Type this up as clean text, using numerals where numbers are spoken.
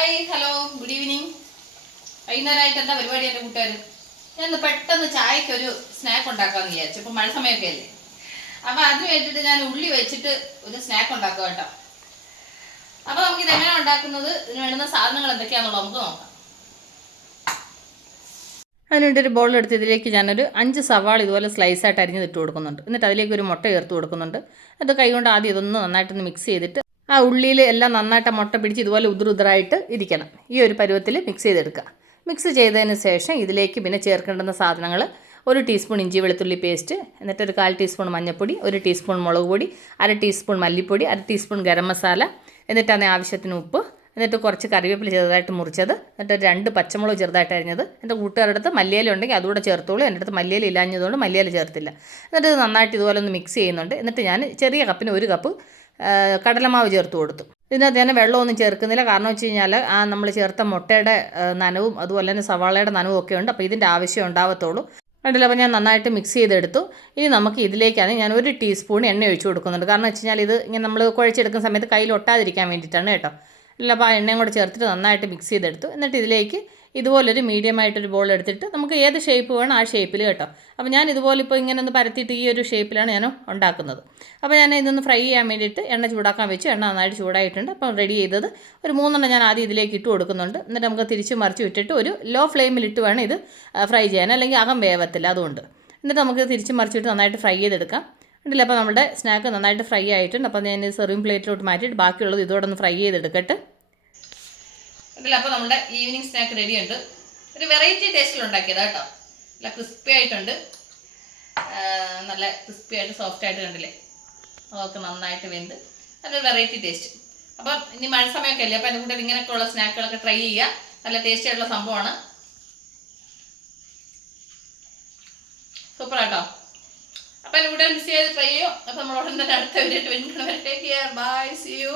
Hi hello good evening. വൈകുന്നേരമായിട്ട് എന്താ പരിപാടി എൻ്റെ കൂട്ടുകാർ? ഞാൻ പെട്ടെന്ന് ചായക്ക് ഒരു സ്നാക്ക് ഉണ്ടാക്കാമെന്ന് വിചാരിച്ചു. ഇപ്പോൾ മഴ സമയമൊക്കെ അല്ലേ, അപ്പോൾ അതിന് വേണ്ടിയിട്ട് ഞാൻ ഉള്ളി വെച്ചിട്ട് ഒരു സ്നാക്ക് ഉണ്ടാക്കുക കേട്ടോ. അപ്പോൾ നമുക്കിത് എങ്ങനെ ഉണ്ടാക്കുന്നത്, ഇതിന് വേണ്ടുന്ന സാധനങ്ങൾ എന്തൊക്കെയാണെന്നുള്ളത് നമുക്ക് നോക്കാം. അതിനുവേണ്ടി ഒരു ബോളിലെടുത്ത് ഇതിലേക്ക് ഞാനൊരു 5 സവാള ഇതുപോലെ സ്ലൈസായിട്ട് അരിഞ്ഞ് ഇട്ട് കൊടുക്കുന്നുണ്ട്. എന്നിട്ട് അതിലേക്ക് ഒരു മുട്ട ചേർത്ത് കൊടുക്കുന്നുണ്ട്. എന്നിട്ട് കൈകൊണ്ട് ആദ്യം ഇതൊന്ന് നന്നായിട്ടൊന്ന് മിക്സ് ചെയ്തിട്ട് ആ ഉള്ളിയിൽ എല്ലാം നന്നായിട്ട് മുട്ട പിടിച്ച് ഇതുപോലെ ഉതിരായിട്ട് ഇരിക്കണം. ഈ ഒരു പരുവത്തിൽ മിക്സ് ചെയ്തെടുക്കുക. മിക്സ് ചെയ്തതിന് ശേഷം ഇതിലേക്ക് പിന്നെ ചേർക്കേണ്ടുന്ന സാധനങ്ങൾ: 1 ടീസ്പൂൺ ഇഞ്ചി വെളുത്തുള്ളി പേസ്റ്റ്, എന്നിട്ട് ഒരു 1/4 ടീസ്പൂൺ മഞ്ഞൾപ്പൊടി, 1 ടീസ്പൂൺ മുളക് പൊടി, 1/2 ടീസ്പൂൺ മല്ലിപ്പൊടി, 1/2 ടീസ്പൂൺ ഗരം മസാല, എന്നിട്ട് അതിന് ആവശ്യത്തിന് ഉപ്പ്, എന്നിട്ട് കുറച്ച് കറിവേപ്പില ചെറുതായിട്ട് മുറിച്ചത്, എന്നിട്ട് 2 പച്ചമുളക് ചെറുതായിട്ട് അരിഞ്ഞത്. എൻ്റെ കൂട്ടുകാരുടെ അടുത്ത് മല്ലിയില ഉണ്ടെങ്കിൽ അതുകൂടെ ചേർത്തോളൂ. എൻ്റെ അടുത്ത് മല്ലിയില ഇല്ലാഞ്ഞതുകൊണ്ട് മല്ലിയില ചേർത്തില്ല. എന്നിട്ട് ഇത് നന്നായിട്ട് ഇതുപോലെ ഒന്ന് മിക്സ് ചെയ്യുന്നുണ്ട്. എന്നിട്ട് ഞാൻ ചെറിയ കപ്പിന് 1 കപ്പ് കടലമാവ് ചേർത്ത് കൊടുത്തു. ഇതിനകത്ത് ഞാൻ വെള്ളമൊന്നും ചേർക്കുന്നില്ല. കാരണം വെച്ച് കഴിഞ്ഞാൽ നമ്മൾ ചേർത്ത മുട്ടയുടെ നനവും അതുപോലെ തന്നെ സവാളയുടെ നനവും ഒക്കെ ഉണ്ട്. അപ്പോൾ ഇതിൻ്റെ ആവശ്യം ഉണ്ടാവത്തുള്ളൂ. കണ്ടില്ല, അപ്പോൾ ഞാൻ നന്നായിട്ട് മിക്സ് ചെയ്തെടുത്തു. ഇനി നമുക്ക് ഇതിലേക്കാണ് ഞാൻ 1 ടീസ്പൂൺ എണ്ണ ഒഴിച്ച് കൊടുക്കുന്നുണ്ട്. കാരണം വെച്ച് കഴിഞ്ഞാൽ ഇത് ഇങ്ങനെ നമ്മൾ കുഴച്ചെടുക്കുന്ന സമയത്ത് കയ്യിൽ ഒട്ടാതിരിക്കാൻ വേണ്ടിയിട്ടാണ് കേട്ടോ. അല്ല, അപ്പോൾ ആ എണ്ണയും കൂടെ ചേർത്തിട്ട് നന്നായിട്ട് മിക്സ് ചെയ്തെടുത്തു. എന്നിട്ട് ഇതിലേക്ക് ഇതുപോലൊരു മീഡിയമായിട്ടൊരു ബോൾ എടുത്തിട്ട് നമുക്ക് ഏത് ഷേപ്പ് വേണം ആ ഷേപ്പിൽ കേട്ടോ. അപ്പോൾ ഞാൻ ഇതുപോലെ ഇപ്പോൾ ഇങ്ങനെ ഒന്ന് പരത്തിയിട്ട് ഈ ഒരു ഷേപ്പിലാണ് ഞാൻ ഉണ്ടാക്കുന്നത്. അപ്പോൾ ഞാൻ ഇതൊന്ന് ഫ്രൈ ചെയ്യാൻ വേണ്ടിയിട്ട് എണ്ണ ചൂടാക്കാൻ വെച്ചു. എണ്ണ നന്നായിട്ട് ചൂടായിട്ടുണ്ട്. അപ്പോൾ റെഡി ചെയ്തത് ഒരു 3 ഞാൻ ആദ്യം ഇതിലേക്ക് ഇട്ട് കൊടുക്കുന്നുണ്ട്. എന്നിട്ട് നമുക്ക് തിരിച്ച് മറിച്ച് വിട്ടിട്ട് ഒരു ലോ ഫ്ലെയിമിലിട്ട് വേണം ഇത് ഫ്രൈ ചെയ്യാൻ, അല്ലെങ്കിൽ അകം വേവത്തില്ല, അതുകൊണ്ട്. എന്നിട്ട് നമുക്ക് തിരിച്ച് മറിച്ചിട്ട് നന്നായിട്ട് ഫ്രൈ ചെയ്തെടുക്കാം. ഉണ്ടല്ലോ, അപ്പോൾ നമ്മുടെ സ്നാക്ക് നന്നായിട്ട് ഫ്രൈ ആയിട്ടുണ്ട്. അപ്പോൾ ഞാൻ സെർവിങ് പ്ലേറ്റിലോട്ട് മാറ്റിയിട്ട് ബാക്കിയുള്ളത് ഇതോടെ ഒന്ന് ഫ്രൈ ചെയ്തെടുക്കട്ടെ. ഉണ്ടല്ലോ, അപ്പോൾ നമ്മുടെ ഈവനിങ് സ്നാക്ക് റെഡിയുണ്ട്. ഒരു വെറൈറ്റി ടേസ്റ്റിൽ ഉണ്ടാക്കിയത് കേട്ടോ. നല്ല ക്രിസ്പി ആയിട്ടുണ്ട്, നല്ല ക്രിസ്പി ആയിട്ട് സോഫ്റ്റ് ആയിട്ട് കണ്ടില്ലേ, അതൊക്കെ നന്നായിട്ട് വെന്ത് നല്ലൊരു വെറൈറ്റി ടേസ്റ്റ്. അപ്പം ഇനി മഴ സമയമൊക്കെ അല്ലേ, അപ്പോൾ അതിൻ്റെ കൂടെ ഇങ്ങനെയൊക്കെയുള്ള സ്നാക്കുകളൊക്കെ ട്രൈ ചെയ്യുക. നല്ല ടേസ്റ്റി ആയിട്ടുള്ള സംഭവമാണ്. സൂപ്പർ ആട്ടോ. അപ്പോൾ എൻ്റെ കൂടെ മിസ് ചെയ്ത് ട്രൈ ചെയ്യും. അപ്പോൾ നമ്മൾ ഉടൻ തന്നെ അടുത്ത വീഡിയോ ആയിട്ട് വരുന്നത്. Take care, bye, see U.